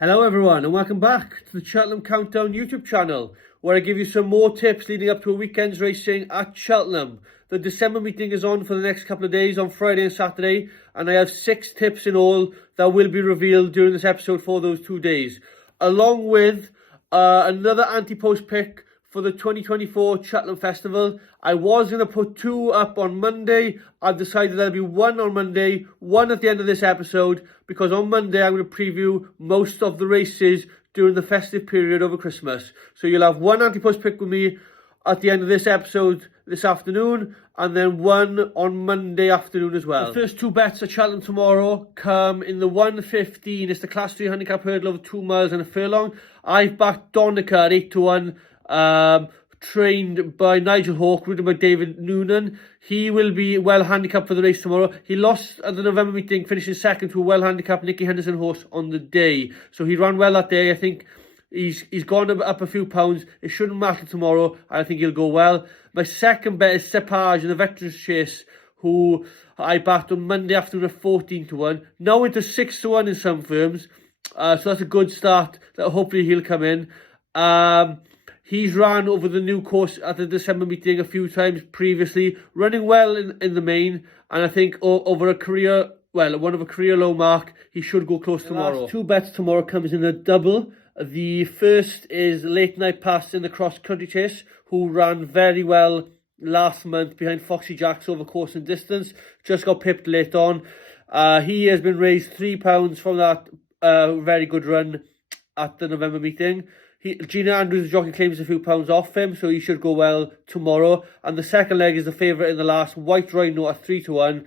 Hello everyone and welcome back to the Cheltenham Countdown YouTube channel, where I give you some more tips leading up to a weekend's racing at Cheltenham. The December meeting is on for the next couple of days on Friday and Saturday, and I have 6 tips in all that will be revealed during this episode for those 2 days, along with another Antepost pick for the 2024 Cheltenham Festival. I was going to put 2 up on Monday. I've decided there'll be 1 on Monday, 1 at the end of this episode, because on Monday I'm going to preview most of the races during the festive period over Christmas. So you'll have 1 Antepost pick with me at the end of this episode this afternoon, and then 1 on Monday afternoon as well. The first 2 bets at Cheltenham tomorrow come in the 1:15. It's the Class 3 handicap hurdle over 2 miles and a furlong. I've backed Donica at 8-1. Trained by Nigel Hawke, ridden by David Noonan. He will be well handicapped for the race tomorrow. He lost at the November meeting, finishing second to a well handicapped Nicky Henderson horse on the day. So he ran well that day. I think he's gone up a few pounds. It shouldn't matter tomorrow. I think he'll go well. My second bet is Cepage in the Veterans Chase, who I backed on Monday afternoon at 14-1. Now into 6-1 in some firms. So that's a good start. That hopefully he'll come in. He's ran over the new course at the December meeting a few times previously, running well in the main, and I think over a career, one of a career low mark, he should go close tomorrow. The last 2 bets tomorrow comes in a double. The first is Late Night Pass in the cross country chase, who ran very well last month behind Foxy Jacks over course and distance. Just got pipped late on. He has been raised £3 from that very good run at the November meeting. Gina Andrews, the jockey, claims a few pounds off him, so he should go well tomorrow. And the second leg is the favourite in the last, White Rhino at 3-1.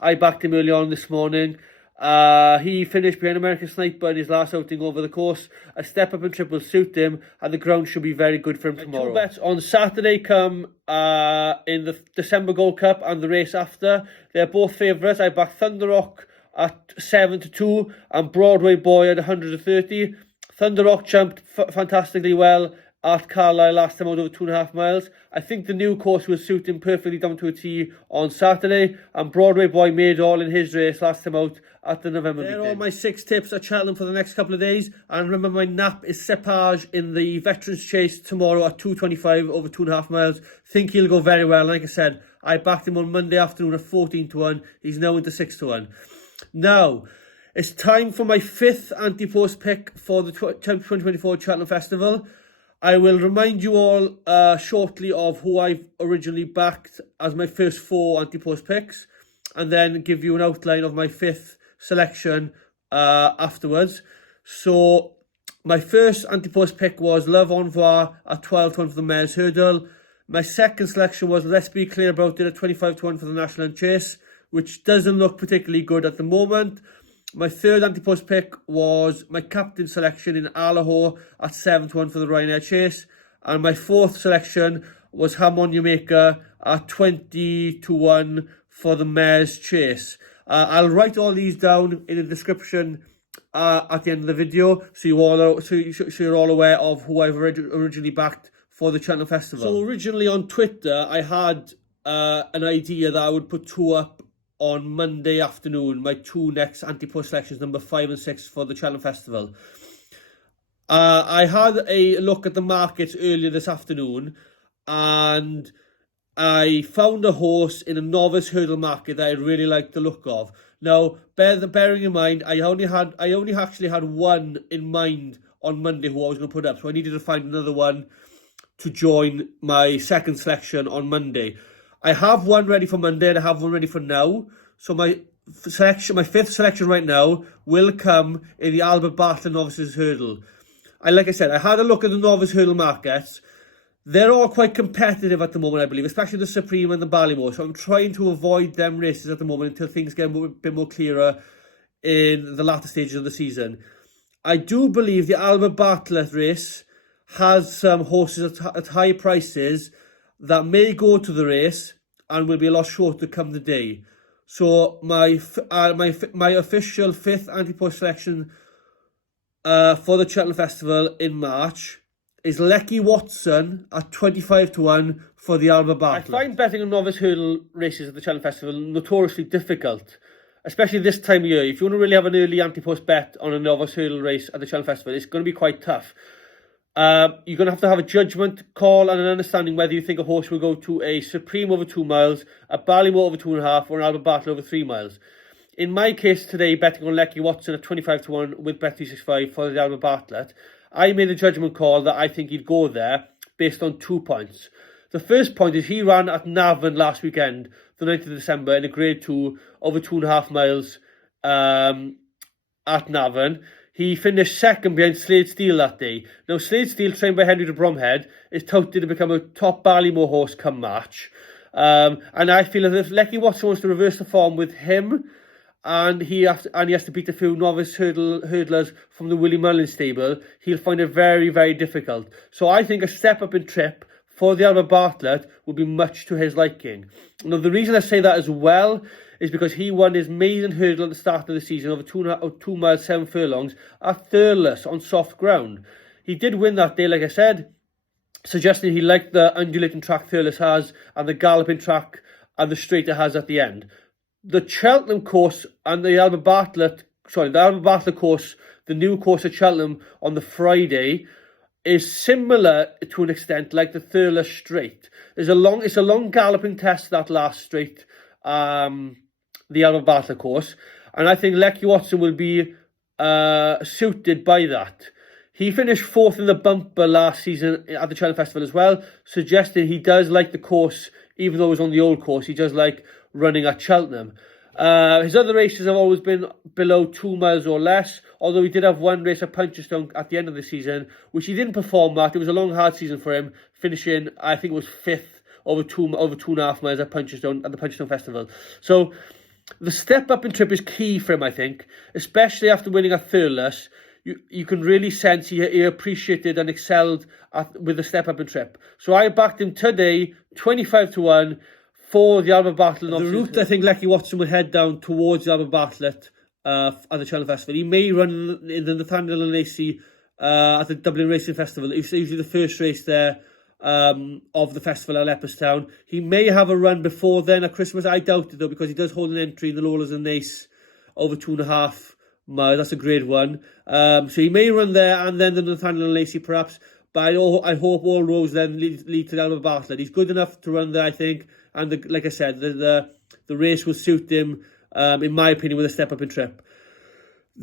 I backed him early on this morning. He finished behind American Sniper in his last outing over the course. A step up in trip will suit him, and the ground should be very good for him tomorrow. 2 bets on Saturday come in the December Gold Cup and the race after. They're both favourites. I backed Thunder Rock at 7-2 and Broadway Boy at 130. Thunder Rock jumped fantastically well at Carlisle last time out over 2.5 miles. I think the new course will suit him perfectly down to a T on Saturday. And Broadway Boy made all in his race last time out at the November meeting. They're all my 6 tips at Cheltenham for the next couple of days. And remember, my nap is Cepage in the Veterans Chase tomorrow at 2:25 over 2.5 miles. Think he'll go very well. Like I said, I backed him on Monday afternoon at 14-1. He's now into 6-1. Now, it's time for my 5th Antepost pick for the 2024 Cheltenham Festival. I will remind you all shortly of who I've originally backed as my first 4 Antepost picks, and then give you an outline of my 5th selection afterwards. So my first Antepost pick was Love Envoi at 12-1 for the Mares Hurdle. My second selection was Letsbeclearaboutit at 25-1 for the National Chase, which doesn't look particularly good at the moment. My third Antepost pick was my captain selection in Allaho at 7-1 for the Ryanair Chase. And my 4th selection was Harmonya Maker at 20-1 for the Mares Chase. I'll write all these down in the description at the end of the video, so you're all aware of who I've originally backed for the Cheltenham Festival. So originally on Twitter, I had an idea that I would put 2 up on Monday afternoon, my 2 next Antepost selections, number 5 and 6 for the Cheltenham Festival. I had a look at the markets earlier this afternoon, and I found a horse in a novice hurdle market that I really liked the look of. Now, bearing in mind, I only actually had 1 in mind on Monday who I was going to put up, so I needed to find another one to join my second selection on Monday. I have 1 ready for Monday and I have 1 ready for now. So my 5th selection right now will come in the Albert Bartlett Novices Hurdle. Like I said, I had a look at the novice hurdle markets. They're all quite competitive at the moment, I believe, especially the Supreme and the Ballymore. So I'm trying to avoid them races at the moment until things get a bit more clearer in the latter stages of the season. I do believe the Albert Bartlett race has some horses at high prices that may go to the race and will be a lot shorter come the day. So my official 5th Antepost selection for the Cheltenham Festival in March is Lecky Watson at 25-1 for the Albert Bartlett. I find betting on novice hurdle races at the Cheltenham Festival notoriously difficult. especially this time of year, if you want to really have an early Antepost bet on a novice hurdle race at the Cheltenham Festival, it's going to be quite tough. You're going to have a judgment call and an understanding whether you think a horse will go to a Supreme over 2 miles, a Ballymore over 2.5, or an Albert Bartlett over 3 miles. In my case today, betting on Lecky Watson at 25 to 1 with Bet365 for the Albert Bartlett, I made a judgment call that I think he'd go there based on 2 points. The first point is he ran at Navan last weekend, the 9th of December, in a Grade 2 over 2.5 miles at Navan. He finished second behind Slade Steel that day. Now, Slade Steel, trained by Henry de Bromhead, is touted to become a top Ballymore horse come March. And I feel that if Lecky Watson wants to reverse the form with him, and he has to beat a few novice hurdlers from the Willie Mullins stable, he'll find it very, very difficult. So I think a step up in trip for the Albert Bartlett would be much to his liking. Now, the reason I say that as well is because he won his maiden hurdle at the start of the season over 2 miles, 7 furlongs at Thurles on soft ground. He did win that day, like I said, suggesting he liked the undulating track Thurles has and the galloping track and the straight it has at the end. The Cheltenham course and the Albert Bartlett course, the new course at Cheltenham on the Friday, is similar to an extent like the Thurles straight. It's a long galloping test, that last straight, the Albert Bartlett course, and I think Lecky Watson will be suited by that. He finished 4th in the bumper last season at the Cheltenham Festival as well, suggesting he does like the course, even though it was on the old course, he does like running at Cheltenham. His other races have always been below 2 miles or less, although he did have one race at Punchestone at the end of the season, which he didn't perform at. It was a long, hard season for him, finishing, I think it was 5th over 2.5 miles at Punchestone, at the Punchestone Festival. So the step up in trip is key for him, I think, especially after winning at Thurles. You can really sense he appreciated and excelled with the step up in trip. So I backed him today, 25 to 1, for the Albert Bartlett. The route I think Lecky Watson will head down towards the Albert Bartlett at the Cheltenham Festival. He may run in the Nathaniel and Lacey at the Dublin Racing Festival. It's usually the first race there of the festival at Leopardstown. He may have a run before then at Christmas. I doubt it though, because he does hold an entry in the Lawlers and Nace over 2.5 miles. That's a Grade 1. So he may run there and then the Nathaniel and Lacey perhaps. But I hope all roads then lead to the Albert Bartlett. He's good enough to run there, I think. And like I said, the race will suit him, in my opinion, with a step up in trip.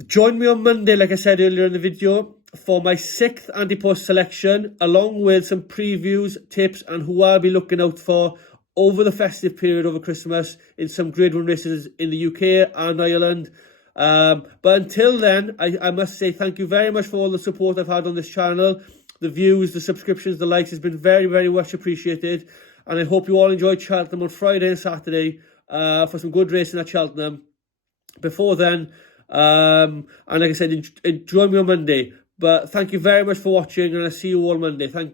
Join me on Monday, like I said earlier in the video, for my 6th Antepost selection, along with some previews, tips, and who I'll be looking out for over the festive period over Christmas in some Grade 1 races in the UK and Ireland. But until then, I must say thank you very much for all the support I've had on this channel. The views, the subscriptions, the likes has been very, very much appreciated. And I hope you all enjoyed Cheltenham on Friday and Saturday for some good racing at Cheltenham. Before then, and like I said, join me on Monday. But thank you very much for watching, and I'll see you all Monday. Thank you.